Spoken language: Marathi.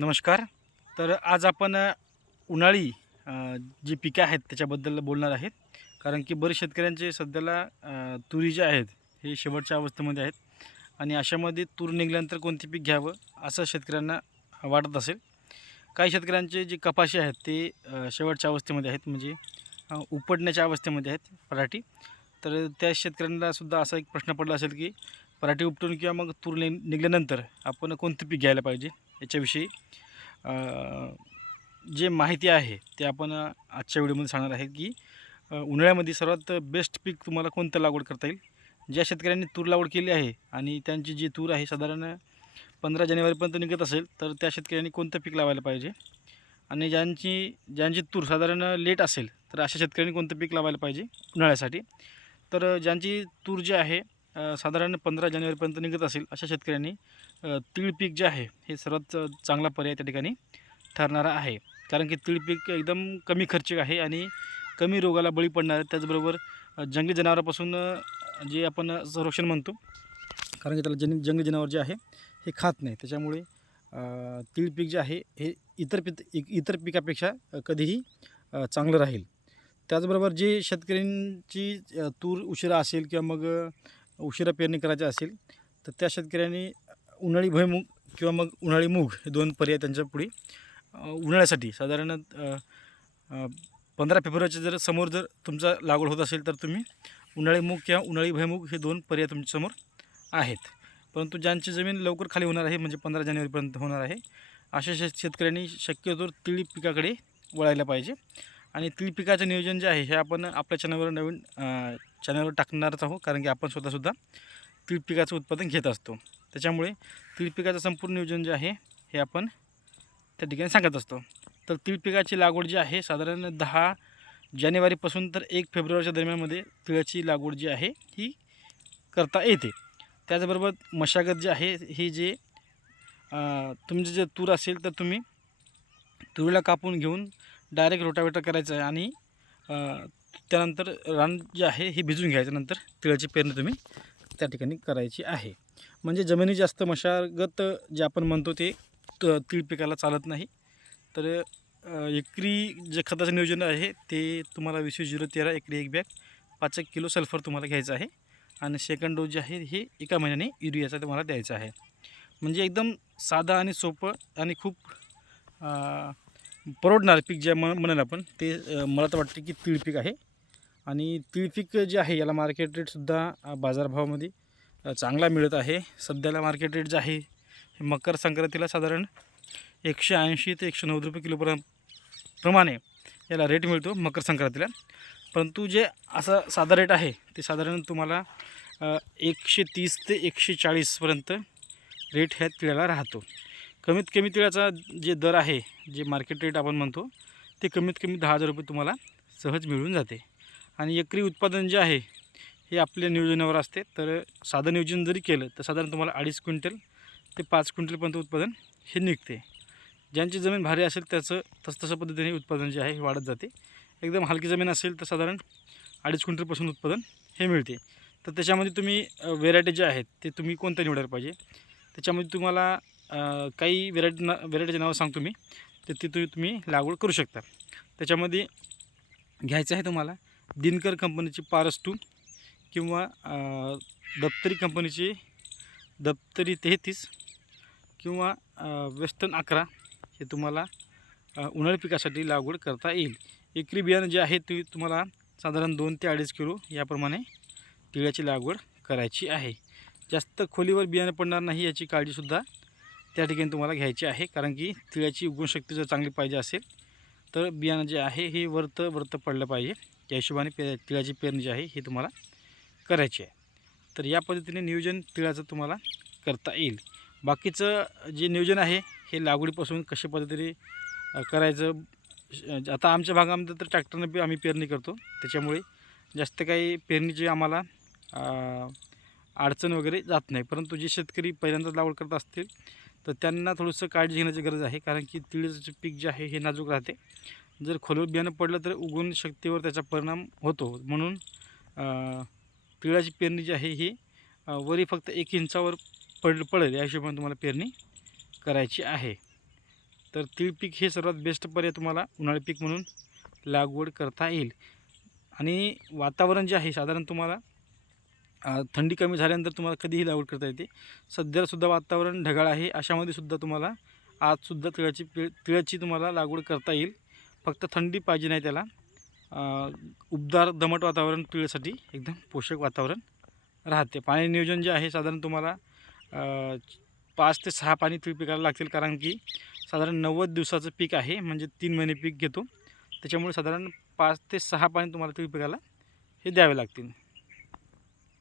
नमस्कार. तर आज आपण उन्हाळी जी पिकं आहेत त्याच्याबद्दल बोलणार आहेत. कारण की बरेच शेतकऱ्यांचे सध्याला तुरी जे आहेत हे शेवटच्या अवस्थेमध्ये आहेत. आणि अशामध्ये तूर निघाल्यानंतर कोणते पीक घ्यावं असं शेतकऱ्यांना वाटत असेल. काही शेतकऱ्यांचे जे कपाशी आहेत ते शेवटच्या अवस्थेमध्ये आहेत. म्हणजे उपटण्याच्या अवस्थेमध्ये आहेत पराठी. तर त्या शेतकऱ्यांना सुद्धा असा एक प्रश्न पडला असेल की पराठी उपटून किंवा मग तूर नि निघाल्यानंतर आपण कोणतं पीक घ्यायला पाहिजे? याच्याविषयी जे माहिती आहे ते आपण आजच्या व्हिडिओमध्ये सांगणार आहे की उन्हाळ्यामध्ये सर्वात बेस्ट पीक तुम्हाला कोणतं लागवड करता येईल? ज्या शेतकऱ्यांनी तूर लागवड केली आहे आणि त्यांची जी तूर आहे साधारण पंधरा जानेवारीपर्यंत निघत असेल तर त्या शेतकऱ्यांनी कोणतं पीक लावायला पाहिजे? आणि ज्यांची ज्यांची तूर साधारण लेट असेल तर अशा शेतकऱ्यांनी कोणतं पीक लावायला पाहिजे उन्हाळ्यासाठी? तर ज्यांची तूर जी आहे साधारण पंधरा जानेवारीपर्यंत निघत असेल अशा शेतकऱ्यांनी तीळ पीक जे आहे हे सर्वात चांगला पर्याय त्या ठिकाणी ठरणारा आहे. कारण की तीळ पीक एकदम कमी खर्चिक आहे आणि कमी रोगाला बळी पडणार आहे त्याचबरोबर जंगली जनावरापासून जे आपण संरक्षण म्हणतो कारण की त्याला जन जंगली जनावर जे आहे हे खात नाही. त्याच्यामुळे तीळ पीक जे आहे हे इतर पिक इतर पिकापेक्षा कधीही चांगलं राहील. त्याचबरोबर जे शेतकऱ्यांची तूर उशिरा असेल किंवा मग उशिरा पेरणी करायची असेल तर त्या शेतकऱ्यांनी उन्हाळी भुईमूग किंवा मग उन्हाळी मूग हे दोन पर्याय त्यांच्या पुढे उन्हाळ्यासाठी. साधारण पंधरा फेब्रुवारीच्या जर समोर जर तुमचा लागवड होत असेल तर तुम्ही उन्हाळी मूग किंवा उन्हाळी भुईमूग हे दोन पर्याय तुमच्यासमोर आहेत. परंतु ज्यांची जमीन लवकर खाली होणार आहे म्हणजे पंधरा जानेवारीपर्यंत होणार आहे अशा शेतकऱ्यांनी शक्यतो तिळी पिकाकडे वळायला पाहिजे. आणि तिळी पिकाचं नियोजन जे आहे हे आपण आपल्या चॅनलवर नवीन चॅनलवर टाकणारच आहोत कारण की आपण स्वतःसुद्धा तीळ पिकाचं उत्पादन घेत असतो. त्याच्यामुळे तीळ पिकाचं संपूर्ण नियोजन जे आहे हे आपण त्या ठिकाणी सांगत असतो. तर तीळ पिकाची लागवड जी आहे साधारण दहा जानेवारीपासून तर एक फेब्रुवारीच्या दरम्यानमध्ये तिळाची लागवड जी आहे ही करता येते. त्याचबरोबर मशागत जी आहे ही जे तुमचं तुमचे जे तूर असेल तर तुम्ही तुरीला कापून घेऊन डायरेक्ट रोटावेटर करायचं आहे आणि त्यानंतर रान जे आहे हे भिजून घ्यायचं. नंतर तिळाची पेरणी तुम्ही त्या ठिकाणी करायची आहे. म्हणजे जमिनी जास्त मशागत जे आपण म्हणतो ते त- तीळ पिकाला चालत नाही. तर एकरी जे खताचं नियोजन आहे ते तुम्हाला वीस झिरो तेरा एकरी एक बॅग पाच एक किलो सल्फर तुम्हाला घ्यायचं आहे. आणि सेकंड डोस जे आहे हे एका महिन्याने युरियाचा तुम्हाला द्यायचा आहे. म्हणजे एकदम साधा आणि सोपं आणि खूप परवडणारं पीक जे म्हण म्हणाल आपण ते मला तर वाटते की तीळ पीक आहे. आणि तिळपीक जे आहे याला मार्केट रेटसुद्धा बाजारभावामध्ये चांगला मिळत आहे. सध्याला मार्केट रेट जे आहे हे मकर संक्रांतीला साधारण एकशे ऐंशी ते एकशे नव्वद रुपये किलोपर्यंत प्रमाणे याला रेट मिळतो मकर संक्रांतीला. परंतु जे असा साधा रेट आहे ते साधारण तुम्हाला एकशे तीस ते एकशे चाळीसपर्यंत रेट ह्या तिळाला राहतो. कमीत कमी तिळाचा जे दर आहे जे मार्केट रेट आपण म्हणतो ते कमीत कमी दहा हजार रुपये तुम्हाला सहज मिळून जाते. आणि एकरी उत्पादन जे आहे हे आपल्या नियोजनावर असते. तर साधं नियोजन जरी केलं तर साधारण तुम्हाला अडीच क्विंटल ते पाच क्विंटलपर्यंत उत्पादन हे निघते. ज्यांची जमीन भारी असेल त्याचं तसं तसं पद्धतीने उत्पादन जे आहे हे वाढत जाते. एकदम हलकी जमीन असेल तर साधारण अडीच क्विंटलपासून उत्पादन हे मिळते. तर त्याच्यामध्ये तुम्ही व्हेरायटी जे आहेत ते तुम्ही कोणत्या निवडायला पाहिजे? त्याच्यामध्ये तुम्हाला काही व्हेरायटी ना व्हेरायटीचे नावं सांगतो मी. तर तिथून तुम्ही लागवड करू शकता. त्याच्यामध्ये घ्यायचं आहे तुम्हाला दिनकर कंपनीची पारस टू किंवा दप्तरी कंपनीची दप्तरी तेहतीस किंवा वेस्टर्न अकरा हे तुम्हाला उन्हाळी पिकासाठी लागवड करता येईल. एकरी बियाणं जे आहे ते तुम्हाला साधारण दोन ते अडीच किलो याप्रमाणे तिळाची लागवड करायची आहे. जास्त खोलीवर बियाणं पडणार नाही याची काळजीसुद्धा त्या ठिकाणी तुम्हाला घ्यायची आहे. कारण की तिळाची उगवणशक्ती जर चांगली पाहिजे असेल तर बियाणं जे आहे हे वरतं वरतं पडलं पाहिजे. त्या हिशोबाने पे तिळाची पेरणी जी आहे ही तुम्हाला करायची आहे. तर या पद्धतीने नियोजन तिळाचं तुम्हाला करता येईल. बाकीचं जे नियोजन आहे हे लागवडीपासून कशा पद्धतीने करायचं आता आमच्या भागामध्ये तर ट्रॅक्टरनं बी आम्ही पेरणी करतो. त्याच्यामुळे जास्त काही पेरणीची आम्हाला अडचण वगैरे जात नाही. परंतु जे शेतकरी पहिल्यांदाच लागवड करत असतील तर त्यांना थोडंसं काळजी घेण्याची गरज आहे. कारण की तिळाचं पीक जे आहे हे नाजूक राहते. जर खोलवर बियाणं पडलं तर उगवण शक्तीवर त्याचा परिणाम होतो. म्हणून तिळाची पेरणी जी आहे ही वरी फक्त एक इंचावर पड पडेल या हिशोबाने तुम्हाला पेरणी करायची आहे. तर तीळ पीक हे सर्वात बेस्ट पर्याय तुम्हाला उन्हाळी पीक म्हणून लागवड करता येईल. आणि वातावरण जे आहे साधारण तुम्हाला थंडी कमी झाल्यानंतर तुम्हाला कधीही लागवड करता येते. सध्यासुद्धा वातावरण ढगाळ आहे अशामध्ये सुद्धा तुम्हाला आजसुद्धा तिळाची पे तिळाची तुम्हाला लागवड करता येईल. फक्त थंडी पाहिजे नाही त्याला. उबदार दमट वातावरण तिळासाठी एकदम पोषक वातावरण राहते. पाणी नियोजन जे आहे साधारण तुम्हाला पाच ते सहा पाणी तीळ पिकाला लागतील कारण की साधारण नव्वद दिवसाचं पीक आहे म्हणजे तीन महिने पीक घेतो. त्याच्यामुळे साधारण पाच ते सहा पाणी तुम्हाला तीळ पिकाला हे द्यावे लागतील.